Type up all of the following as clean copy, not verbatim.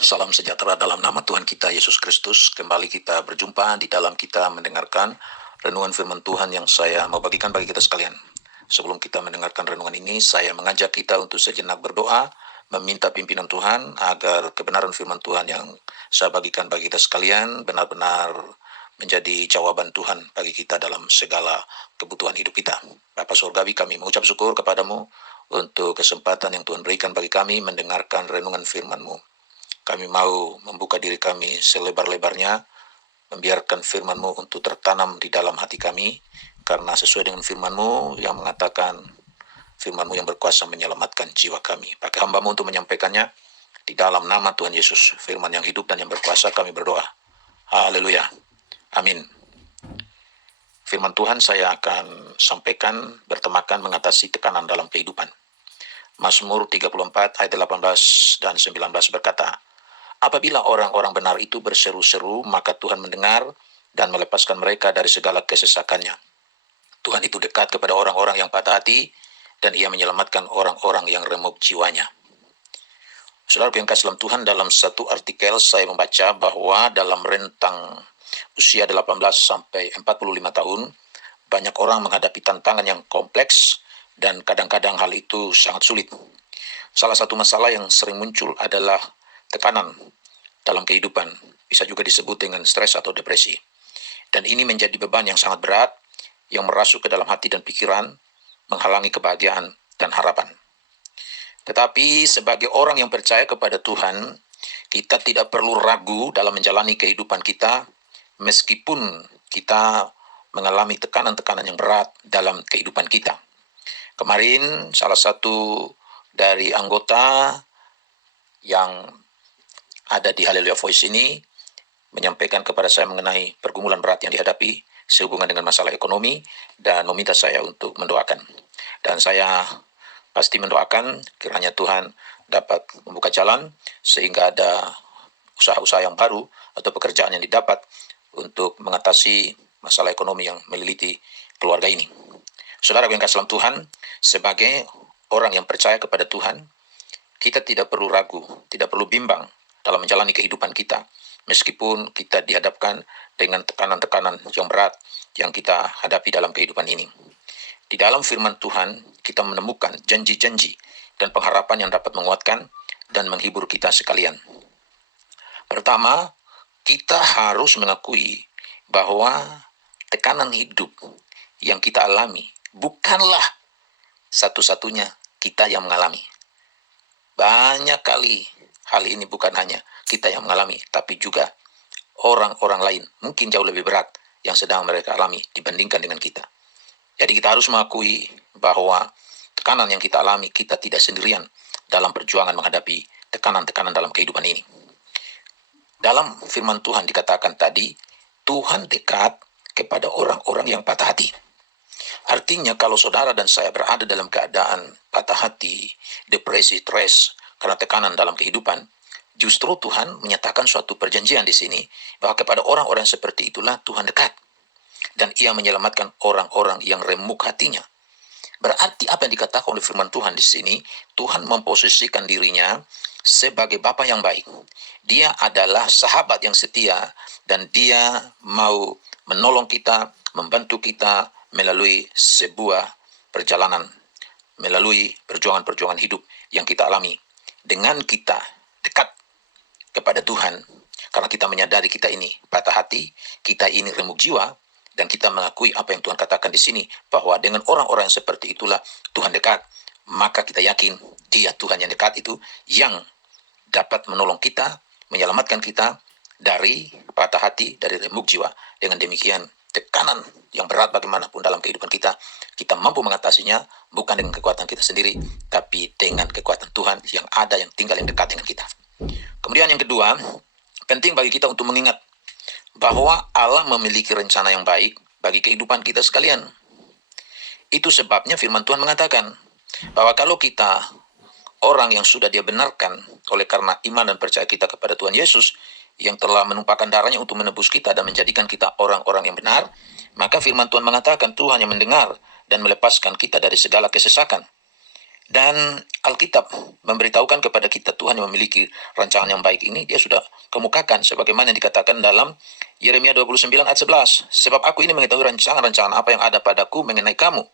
Salam sejahtera dalam nama Tuhan kita Yesus Kristus. Kembali kita berjumpa di dalam kita mendengarkan renungan firman Tuhan yang saya mau bagikan bagi kita sekalian. Sebelum kita mendengarkan renungan ini, saya mengajak kita untuk sejenak berdoa, meminta pimpinan Tuhan agar kebenaran firman Tuhan yang saya bagikan bagi kita sekalian benar-benar menjadi jawaban Tuhan bagi kita dalam segala kebutuhan hidup kita. Bapa Surgawi, kami mengucap syukur kepadamu untuk kesempatan yang Tuhan berikan bagi kami mendengarkan renungan firman-Mu. Kami mau membuka diri kami selebar-lebarnya, membiarkan firman-Mu untuk tertanam di dalam hati kami, karena sesuai dengan firman-Mu yang mengatakan, firman-Mu yang berkuasa menyelamatkan jiwa kami. Pakai hamba-Mu untuk menyampaikannya, di dalam nama Tuhan Yesus, firman yang hidup dan yang berkuasa kami berdoa. Haleluya. Amin. Firman Tuhan saya akan sampaikan bertemakan mengatasi tekanan dalam kehidupan. Mazmur 34 ayat 18 dan 19 berkata, apabila orang-orang benar itu berseru-seru, maka Tuhan mendengar dan melepaskan mereka dari segala kesesakannya. Tuhan itu dekat kepada orang-orang yang patah hati, dan Ia menyelamatkan orang-orang yang remuk jiwanya. Saudara yang kasih dalam Tuhan, dalam satu artikel saya membaca bahwa dalam rentang usia 18 sampai 45 tahun, banyak orang menghadapi tantangan yang kompleks, dan kadang-kadang hal itu sangat sulit. Salah satu masalah yang sering muncul adalah tekanan dalam kehidupan, bisa juga disebut dengan stres atau depresi. Dan ini menjadi beban yang sangat berat, yang merasuk ke dalam hati dan pikiran, menghalangi kebahagiaan dan harapan. Tetapi sebagai orang yang percaya kepada Tuhan, kita tidak perlu ragu dalam menjalani kehidupan kita, meskipun kita mengalami tekanan-tekanan yang berat dalam kehidupan kita. Kemarin salah satu dari anggota yang ada di Haleluya Voice ini menyampaikan kepada saya mengenai pergumulan berat yang dihadapi sehubungan dengan masalah ekonomi dan meminta saya untuk mendoakan. Dan saya pasti mendoakan kiranya Tuhan dapat membuka jalan sehingga ada usaha-usaha yang baru atau pekerjaan yang didapat untuk mengatasi masalah ekonomi yang meliliti keluarga ini. Saudara yang kasih dalam Tuhan, sebagai orang yang percaya kepada Tuhan, kita tidak perlu ragu, tidak perlu bimbang dalam menjalani kehidupan kita, meskipun kita dihadapkan dengan tekanan-tekanan yang berat yang kita hadapi dalam kehidupan ini. Di dalam firman Tuhan, kita menemukan janji-janji dan pengharapan yang dapat menguatkan dan menghibur kita sekalian. Pertama, kita harus mengakui bahwa tekanan hidup yang kita alami bukanlah satu-satunya kita yang mengalami. Banyak kali hal ini bukan hanya kita yang mengalami, tapi juga orang-orang lain, mungkin jauh lebih berat yang sedang mereka alami dibandingkan dengan kita. Jadi kita harus mengakui bahwa tekanan yang kita alami, kita tidak sendirian dalam perjuangan menghadapi tekanan-tekanan dalam kehidupan ini. Dalam firman Tuhan dikatakan tadi, Tuhan dekat kepada orang-orang yang patah hati. Artinya kalau saudara dan saya berada dalam keadaan patah hati, depresi, stres, karena tekanan dalam kehidupan, justru Tuhan menyatakan suatu perjanjian di sini, bahwa kepada orang-orang seperti itulah Tuhan dekat. Dan Ia menyelamatkan orang-orang yang remuk hatinya. Berarti apa yang dikatakan oleh firman Tuhan di sini, Tuhan memposisikan dirinya sebagai Bapa yang baik. Dia adalah sahabat yang setia, dan Dia mau menolong kita, membantu kita melalui sebuah perjalanan, melalui perjuangan-perjuangan hidup yang kita alami. Dengan kita dekat kepada Tuhan, karena kita menyadari kita ini patah hati, kita ini remuk jiwa, dan kita mengakui apa yang Tuhan katakan di sini, bahwa dengan orang-orang yang seperti itulah Tuhan dekat, maka kita yakin Dia Tuhan yang dekat itu yang dapat menolong kita, menyelamatkan kita dari patah hati, dari remuk jiwa. Dengan demikian, tekanan yang berat bagaimanapun dalam kehidupan kita, kita mampu mengatasinya bukan dengan kekuatan kita sendiri, tapi dengan kekuatan Tuhan yang ada, yang tinggal, yang dekat dengan kita. Kemudian yang kedua, penting bagi kita untuk mengingat bahwa Allah memiliki rencana yang baik bagi kehidupan kita sekalian. Itu sebabnya firman Tuhan mengatakan bahwa kalau kita orang yang sudah Dia benarkan oleh karena iman dan percaya kita kepada Tuhan Yesus, yang telah menumpahkan darahnya untuk menebus kita dan menjadikan kita orang-orang yang benar, maka firman Tuhan mengatakan Tuhan yang mendengar dan melepaskan kita dari segala kesesakan. Dan Alkitab memberitahukan kepada kita Tuhan yang memiliki rancangan yang baik ini, dia sudah kemukakan sebagaimana yang dikatakan dalam Yeremia 29 ayat 11. Sebab aku ini mengetahui rancangan-rancangan apa yang ada padaku mengenai kamu.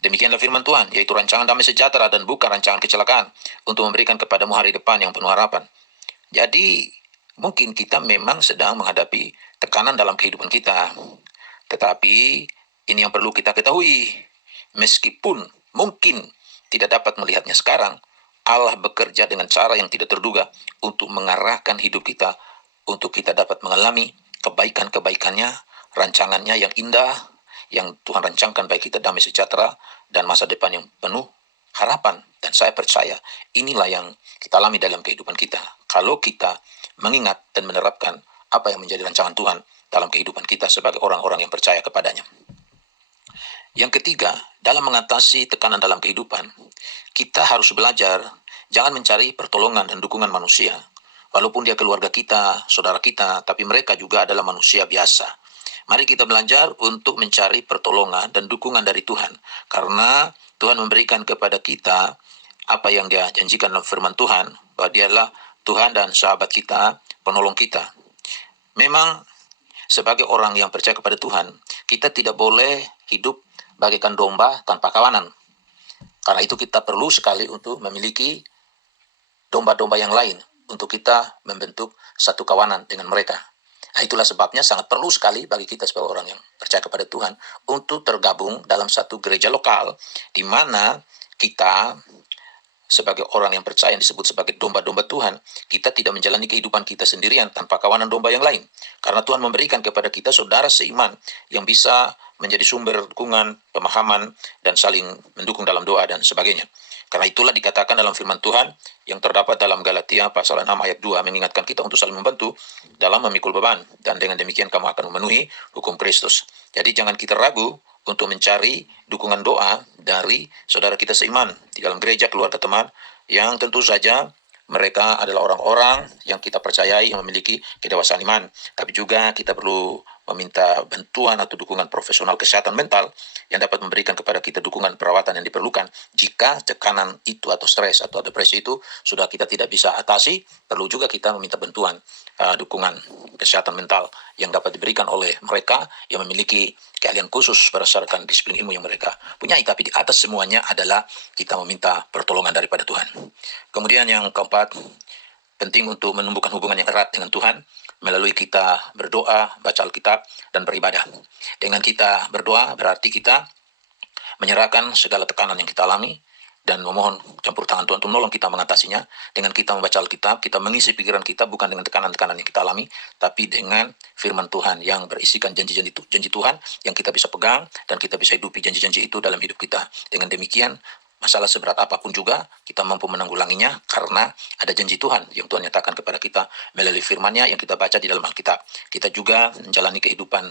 Demikianlah firman Tuhan, yaitu rancangan damai sejahtera dan bukan rancangan kecelakaan, untuk memberikan kepadamu hari depan yang penuh harapan. Jadi, mungkin kita memang sedang menghadapi tekanan dalam kehidupan kita. Tetapi, ini yang perlu kita ketahui. Meskipun mungkin tidak dapat melihatnya sekarang, Allah bekerja dengan cara yang tidak terduga untuk mengarahkan hidup kita, untuk kita dapat mengalami kebaikan-kebaikannya, rancangannya yang indah, yang Tuhan rancangkan bagi kita damai sejahtera dan masa depan yang penuh harapan. Dan saya percaya inilah yang kita alami dalam kehidupan kita. Kalau kita mengingat dan menerapkan apa yang menjadi rancangan Tuhan dalam kehidupan kita sebagai orang-orang yang percaya kepadanya. Yang ketiga, dalam mengatasi tekanan dalam kehidupan, kita harus belajar jangan mencari pertolongan dan dukungan manusia. Walaupun dia keluarga kita, saudara kita, tapi mereka juga adalah manusia biasa. Mari kita belajar untuk mencari pertolongan dan dukungan dari Tuhan. Karena Tuhan memberikan kepada kita apa yang dia janjikan dalam firman Tuhan, bahwa dialah Tuhan dan sahabat kita, penolong kita. Memang sebagai orang yang percaya kepada Tuhan, kita tidak boleh hidup bagaikan domba tanpa kawanan. Karena itu kita perlu sekali untuk memiliki domba-domba yang lain, untuk kita membentuk satu kawanan dengan mereka. Nah, itulah sebabnya sangat perlu sekali bagi kita sebagai orang yang percaya kepada Tuhan untuk tergabung dalam satu gereja lokal, di mana kita sebagai orang yang percaya yang disebut sebagai domba-domba Tuhan, kita tidak menjalani kehidupan kita sendirian tanpa kawanan domba yang lain. Karena Tuhan memberikan kepada kita saudara seiman yang bisa menjadi sumber dukungan, pemahaman, dan saling mendukung dalam doa dan sebagainya. Karena itulah dikatakan dalam firman Tuhan yang terdapat dalam Galatia pasal 6 ayat 2 mengingatkan kita untuk saling membantu dalam memikul beban. Dan dengan demikian kamu akan memenuhi hukum Kristus. Jadi jangan kita ragu untuk mencari dukungan doa dari saudara kita seiman di dalam gereja, keluarga, teman, yang tentu saja mereka adalah orang-orang yang kita percayai yang memiliki kedewasaan iman. Tapi juga kita perlu meminta bantuan atau dukungan profesional kesehatan mental yang dapat memberikan kepada kita dukungan perawatan yang diperlukan jika tekanan itu atau stres atau depresi itu sudah kita tidak bisa atasi. Perlu juga kita meminta bantuan dukungan kesehatan mental yang dapat diberikan oleh mereka yang memiliki keahlian khusus berdasarkan disiplin ilmu yang mereka punyai. Tapi di atas semuanya adalah kita meminta pertolongan daripada Tuhan. Kemudian yang keempat, penting untuk menumbuhkan hubungan yang erat dengan Tuhan melalui kita berdoa, baca Alkitab, dan beribadah. Dengan kita berdoa berarti kita menyerahkan segala tekanan yang kita alami dan memohon campur tangan Tuhan untuk menolong kita mengatasinya. Dengan kita membaca Alkitab, kita mengisi pikiran kita bukan dengan tekanan-tekanan yang kita alami, tapi dengan firman Tuhan yang berisikan janji-janji Tuhan yang kita bisa pegang dan kita bisa hidupi janji-janji itu dalam hidup kita. Dengan demikian, masalah seberat apapun juga kita mampu menanggulanginya karena ada janji Tuhan yang Tuhan nyatakan kepada kita melalui firman-Nya yang kita baca di dalam Alkitab. Kita juga menjalani kehidupan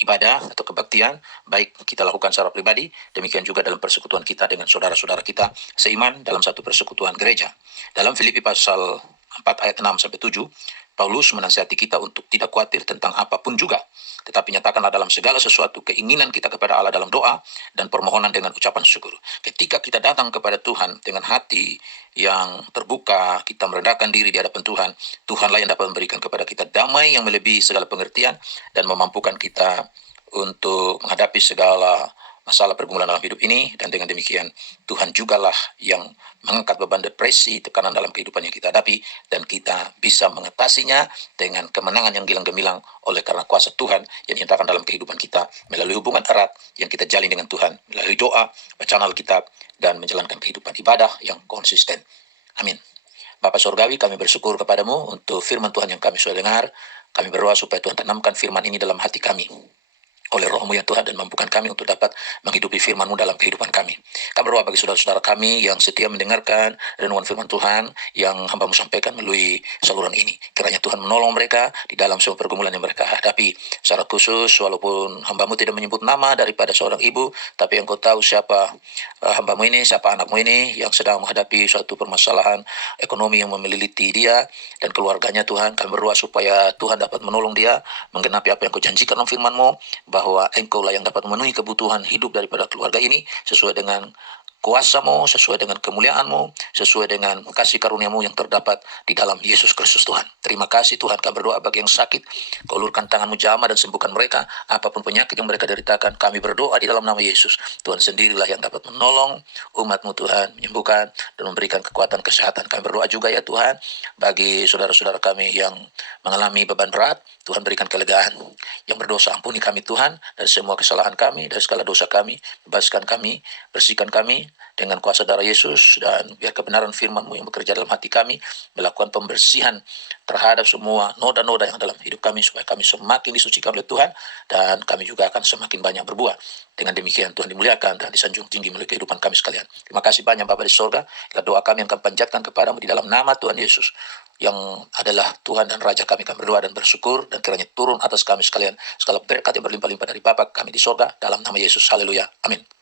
ibadah atau kebaktian, baik kita lakukan secara pribadi, demikian juga dalam persekutuan kita dengan saudara-saudara kita seiman dalam satu persekutuan gereja. Dalam Filipi pasal 4 ayat 6-7, Paulus menasihati kita untuk tidak khawatir tentang apapun juga, tetapi nyatakanlah dalam segala sesuatu keinginan kita kepada Allah dalam doa dan permohonan dengan ucapan syukur. Ketika kita datang kepada Tuhan dengan hati yang terbuka, kita merendahkan diri di hadapan Tuhan, Tuhanlah yang dapat memberikan kepada kita damai yang melebihi segala pengertian dan memampukan kita untuk menghadapi segala masalah pergumulan dalam hidup ini. Dan dengan demikian Tuhan jugalah yang mengangkat beban depresi, tekanan dalam kehidupan yang kita hadapi, dan kita bisa mengatasinya dengan kemenangan yang gilang gemilang oleh karena kuasa Tuhan yang dinyatakan dalam kehidupan kita melalui hubungan erat yang kita jalin dengan Tuhan, melalui doa, bacaan Alkitab, dan menjalankan kehidupan ibadah yang konsisten. Amin. Bapa Surgawi, kami bersyukur kepadamu untuk firman Tuhan yang kami sudah dengar. Kami berdoa supaya Tuhan tanamkan firman ini dalam hati kami oleh Roh-Mu ya Tuhan, dan mampukan kami untuk dapat menghidupi firman-Mu dalam kehidupan kami. Kami berdoa bagi saudara-saudara kami yang setia mendengarkan renungan firman Tuhan yang hamba-Mu sampaikan melalui saluran ini. Kiranya Tuhan menolong mereka di dalam semua pergumulan yang mereka hadapi. Secara khusus, walaupun hamba-Mu tidak menyebut nama daripada seorang ibu, tapi Engkau tahu siapa hamba-Mu ini, siapa anak-Mu ini yang sedang menghadapi suatu permasalahan ekonomi yang memeliti dia dan keluarganya. Tuhan, kami berdoa supaya Tuhan dapat menolong dia menggenapi apa yang Kau janjikan dalam firman-Mu, bahwa Engkau lah yang dapat memenuhi kebutuhan hidup daripada keluarga ini sesuai dengan kuasa-Mu, sesuai dengan kemuliaan-Mu, sesuai dengan kasih karunia-Mu yang terdapat di dalam Yesus Kristus Tuhan. Terima kasih Tuhan, kami berdoa bagi yang sakit, Kau ulurkan tangan-Mu jamah dan sembuhkan mereka, apapun penyakit yang mereka deritakan, kami berdoa di dalam nama Yesus. Tuhan sendirilah yang dapat menolong umat-Mu Tuhan, menyembuhkan dan memberikan kekuatan kesehatan. Kami berdoa juga ya Tuhan, bagi saudara-saudara kami yang mengalami beban berat, Tuhan berikan kelegaan. Yang berdosa, ampuni kami Tuhan, dari semua kesalahan kami, dari segala dosa kami, bebaskan kami, bersihkan kami dengan kuasa darah Yesus, dan biar kebenaran firman-Mu yang bekerja dalam hati kami, melakukan pembersihan terhadap semua noda-noda yang dalam hidup kami, supaya kami semakin disucikan oleh Tuhan, dan kami juga akan semakin banyak berbuah. Dengan demikian Tuhan dimuliakan dan disanjung tinggi melalui kehidupan kami sekalian. Terima kasih banyak Bapa di sorga. Doa kami yang kami panjatkan kepadamu di dalam nama Tuhan Yesus, yang adalah Tuhan dan Raja kami. Kami berdoa dan bersyukur, dan kiranya turun atas kami sekalian segala berkat yang berlimpah-limpah dari Bapa kami di sorga, dalam nama Yesus. Haleluya. Amin.